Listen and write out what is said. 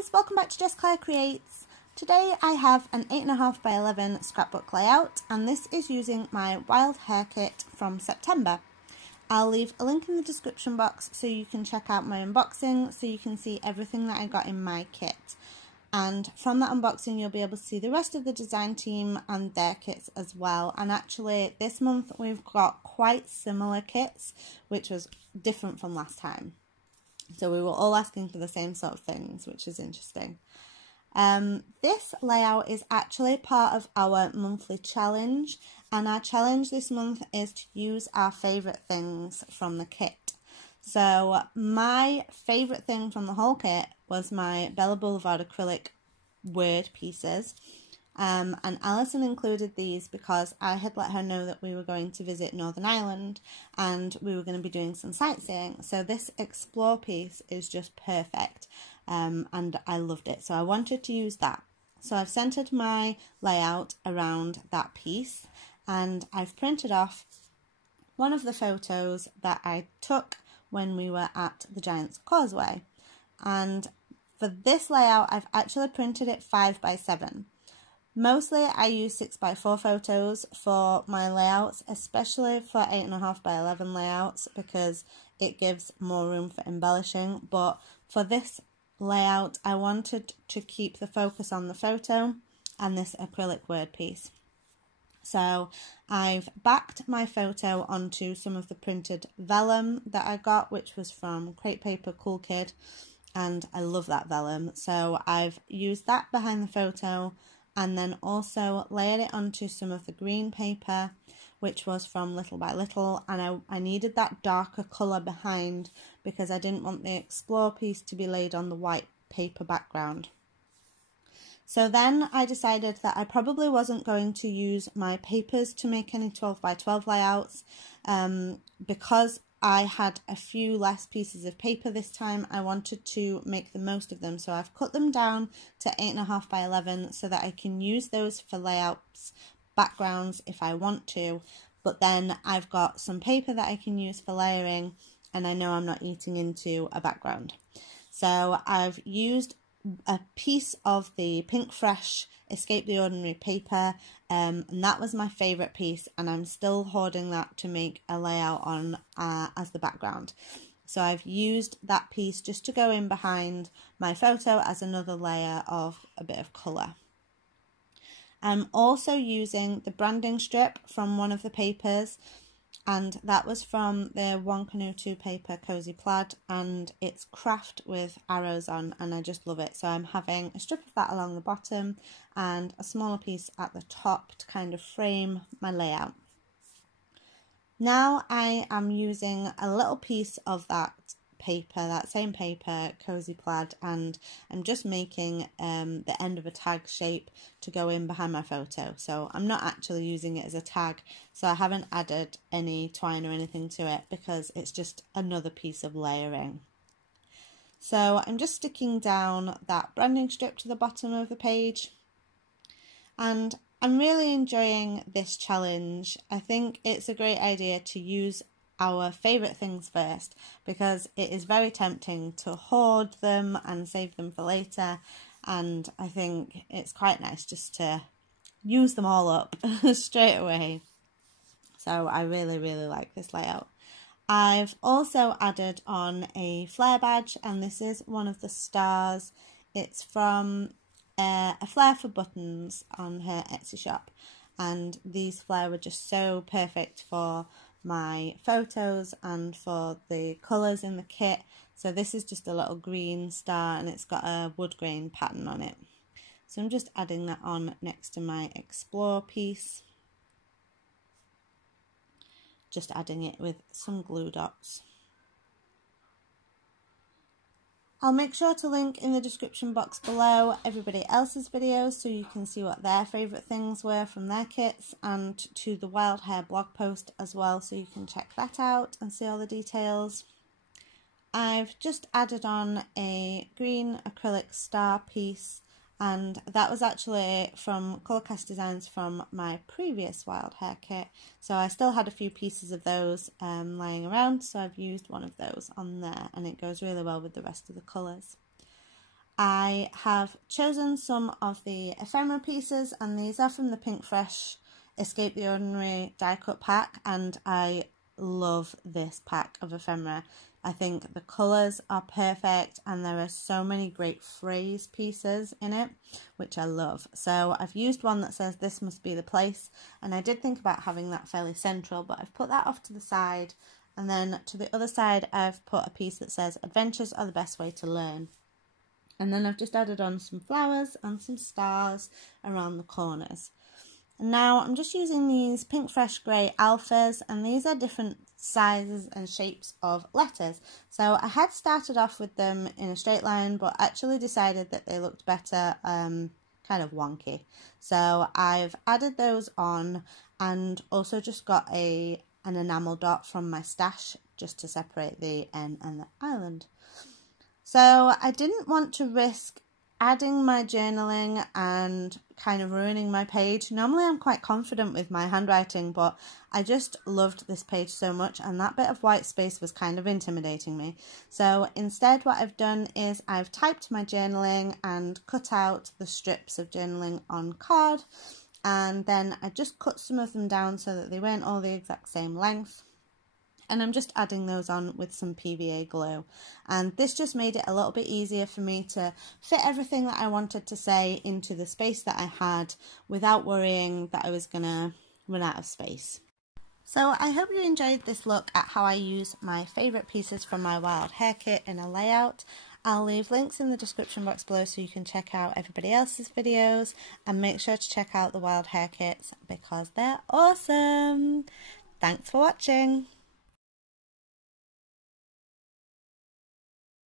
guys, welcome back to Jess Creates. Today I have an 8.5 by 11 scrapbook layout, and this is using my Wild Hare kit from September. I'll leave a link in the description box so you can check out my unboxing, so you can see everything that I got in my kit. And from that unboxing you'll be able to see the rest of the design team and their kits as well. And actually this month we've got quite similar kits, which was different from last time. So we were all asking for the same sort of things, which is interesting. This layout is actually part of our monthly challenge, and our challenge this month is to use our favourite things from the kit. So my favourite thing from the whole kit was my Bella Boulevard acrylic word pieces. And Alison included these because I had let her know that we were going to visit Northern Ireland and we were going to be doing some sightseeing. So this explore piece is just perfect, and I loved it. So I wanted to use that. So I've centered my layout around that piece, and I've printed off one of the photos that I took when we were at the Giant's Causeway. And for this layout, I've actually printed it 5 by 7. Mostly I use 6 by 4 photos for my layouts, especially for 8.5 by 11 layouts, because it gives more room for embellishing. But for this layout I wanted to keep the focus on the photo and this acrylic word piece. So I've backed my photo onto some of the printed vellum that I got, which was from Crate Paper Cool Kid, and I love that vellum. So I've used that behind the photo, and then also layered it onto some of the green paper, which was from Little by Little, and I needed that darker colour behind because I didn't want the explore piece to be laid on the white paper background. So then I decided that I probably wasn't going to use my papers to make any 12 by 12 layouts, because I had a few less pieces of paper this time. I wanted to make the most of them, so I've cut them down to 8.5 by 11 so that I can use those for layouts, backgrounds if I want to, but then I've got some paper that I can use for layering, and I know I'm not eating into a background. So I've used a piece of the Pink Fresh Escape the Ordinary paper, and that was my favourite piece, and I'm still hoarding that to make a layout on as the background. So I've used that piece just to go in behind my photo as another layer of a bit of colour. I'm also using the branding strip from one of the papers, and that was from the One Canoe 2 paper Cozy Plaid, and it's craft with arrows on, and I just love it. So I'm having a strip of that along the bottom and a smaller piece at the top to kind of frame my layout. Now I am using a little piece of that paper, that same paper, Cozy Plaid, and I'm just making the end of a tag shape to go in behind my photo. So I'm not actually using it as a tag, so I haven't added any twine or anything to it because it's just another piece of layering. So I'm just sticking down that branding strip to the bottom of the page, and I'm really enjoying this challenge. I think it's a great idea to use our favourite things first, because it is very tempting to hoard them and save them for later, and I think it's quite nice just to use them all up straight away. So I really like this layout. I've also added on a flare badge, and this is one of the stars. It's from a Flare for Buttons on her Etsy shop, and these flare were just so perfect for my photos and for the colours in the kit. So this is just a little green star, and it's got a wood grain pattern on it. So I'm just adding that on next to my explore piece, just adding it with some glue dots. I'll make sure to link in the description box below everybody else's videos so you can see what their favourite things were from their kits, and to the Wild Hare blog post as well, so you can check that out and see all the details. I've just added on a green acrylic star piece, and that was actually from Colourcast Designs from my previous Wild Hare kit, so I still had a few pieces of those lying around, so I've used one of those on there, and it goes really well with the rest of the colours. I have chosen some of the ephemera pieces, and these are from the Pink Fresh Escape the Ordinary die cut pack, and I love this pack of ephemera. I think the colours are perfect and there are so many great phrase pieces in it, which I love. So I've used one that says "This must be the place," and I did think about having that fairly central, but I've put that off to the side, and then to the other side I've put a piece that says "Adventures are the best way to learn." And then I've just added on some flowers and some stars around the corners. And now I'm just using these Pink Fresh Grey Alphas, and these are different sizes and shapes of letters. So I had started off with them in a straight line, but actually decided that they looked better kind of wonky. So I've added those on, and also just got an enamel dot from my stash just to separate the N and the island. So I didn't want to risk adding my journaling and kind of ruining my page. Normally I'm quite confident with my handwriting, but I just loved this page so much, and that bit of white space was kind of intimidating me. So instead what I've done is I've typed my journaling and cut out the strips of journaling on card, and then I just cut some of them down so that they weren't all the exact same length. And I'm just adding those on with some PVA glue, and this just made it a little bit easier for me to fit everything that I wanted to say into the space that I had without worrying that I was gonna run out of space. So I hope you enjoyed this look at how I use my favourite pieces from my Wild Hare kit in a layout. I'll leave links in the description box below so you can check out everybody else's videos, and make sure to check out the Wild Hare kits because they're awesome. Thanks for watching.